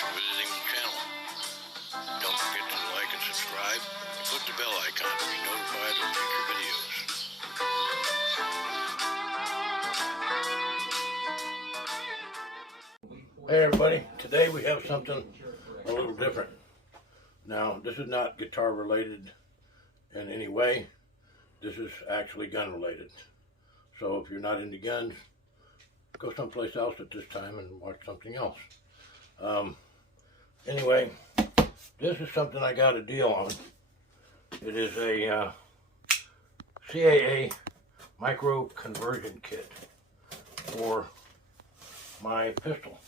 for visiting the channel. Don't forget to like and subscribe and click the bell icon to be notified of future videos. Hey everybody, today we have something a little different. Now, this is not guitar related in any way. This is actually gun related. So if you're not into guns, go someplace else at this time and watch something else. Anyway, this is something I got a deal on. It is a CAA Micro Conversion Kit for my pistol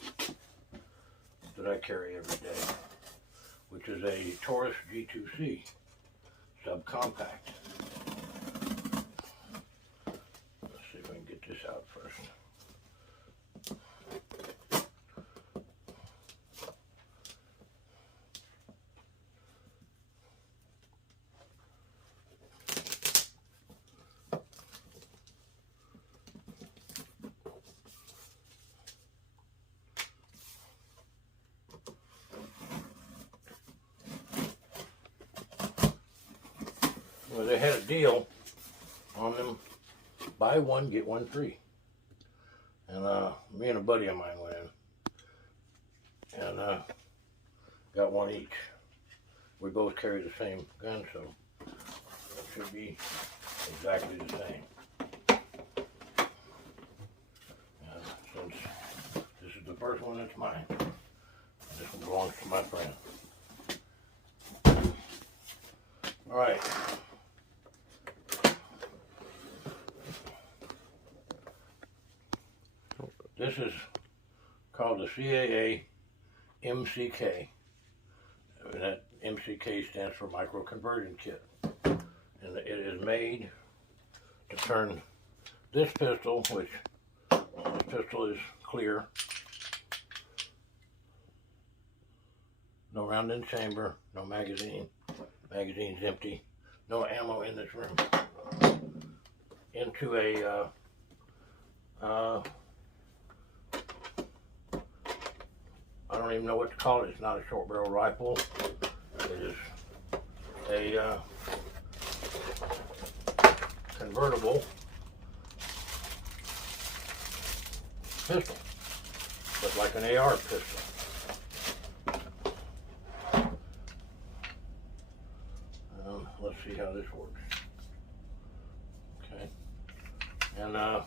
that I carry every day, which is a Taurus G2C subcompact. Let's see if I can get this out first. Well, they had a deal on them, buy one, get one free. And me and a buddy of mine went in and got one each. We both carry the same gun, so it should be exactly the same. And since this is the first one that's mine, this one belongs to my friend. All right. This is called the CAA MCK. That MCK stands for Micro Conversion Kit. And it is made to turn this pistol, which this pistol is clear, no round in chamber, no magazine, magazine's empty, no ammo in this room, into a I don't even know what to call it. It's not a short barrel rifle. It is a convertible pistol, but like an AR pistol. Let's see how this works. Okay, and I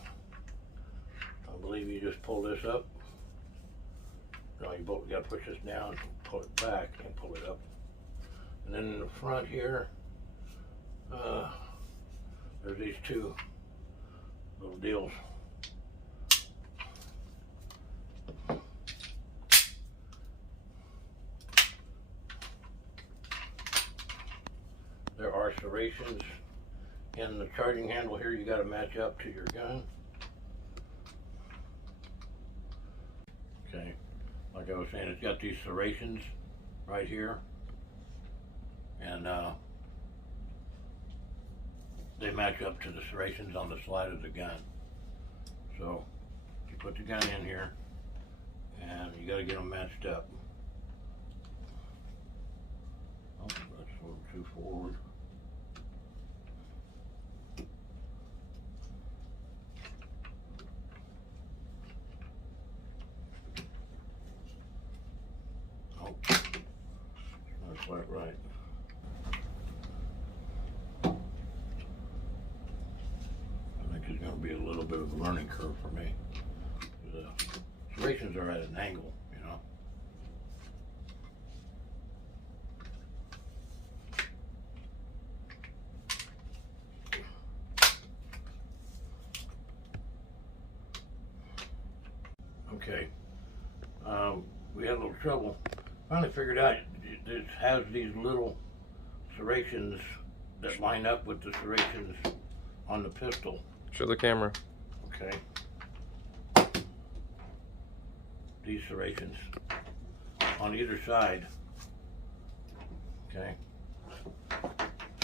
believe you just pull this up. No, you both got to push this down, pull it back, and pull it up. And then in the front here, there's these two little deals. There are serrations in the charging handle here. You got to match up to your gun. Okay. Like I was saying, it's got these serrations right here, and they match up to the serrations on the slide of the gun. So you put the gun in here, and you got to get them matched up. Oh, that's a little too forward. Quite right. I think it's going to be a little bit of a learning curve for me. The serrations are at an angle, you know. Okay. We had a little trouble. Finally figured out it has these little serrations that line up with the serrations on the pistol. Show the camera. Okay. These serrations on either side. Okay.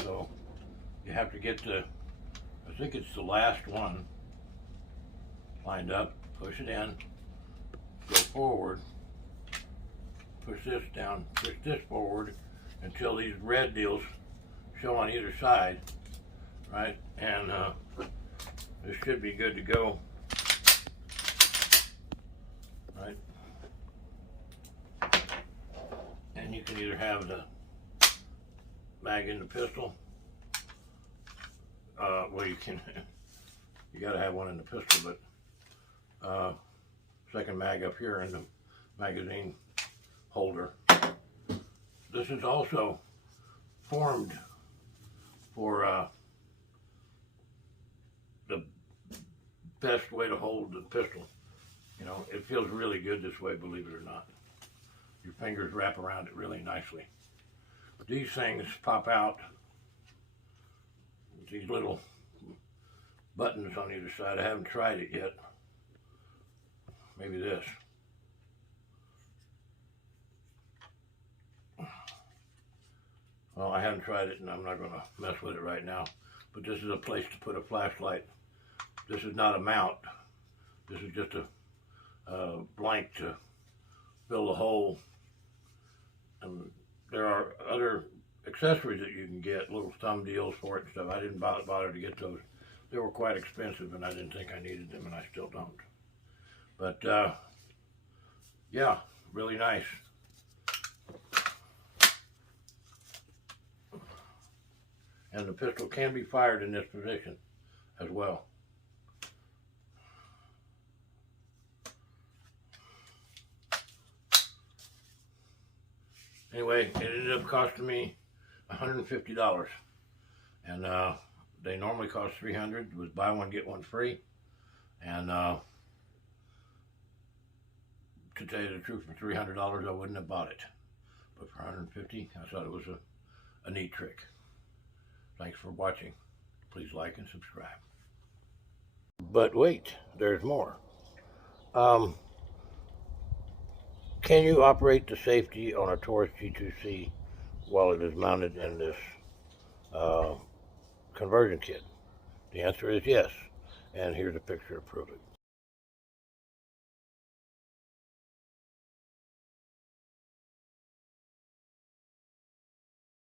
So you have to get the, I think it's the last one lined up, push it in, go forward, push this down, push this forward until these red deals show on either side, right? And this should be good to go, right? And you can either have the mag in the pistol, well, you gotta have one in the pistol, but second mag up here in the magazine holder. This is also formed for the best way to hold the pistol. You know, it feels really good this way, believe it or not. Your fingers wrap around it really nicely. These things pop out, these little buttons on either side. I haven't tried it yet. Maybe this. Well, I haven't tried it and I'm not going to mess with it right now. But this is a place to put a flashlight. This is not a mount. This is just a blank to fill the hole. And there are other accessories that you can get, little thumb deals for it and stuff. I didn't bother to get those. They were quite expensive and I didn't think I needed them, and I still don't. But yeah, really nice. And the pistol can be fired in this position as well. Anyway, it ended up costing me $150, and they normally cost $300. It was buy one get one free, and to tell you the truth, for $300 I wouldn't have bought it, but for $150 I thought it was a neat trick. Thanks for watching. Please like and subscribe. But wait, there's more. Can you operate the safety on a Taurus G2C while it is mounted in this conversion kit? The answer is yes, and here's a picture to prove it.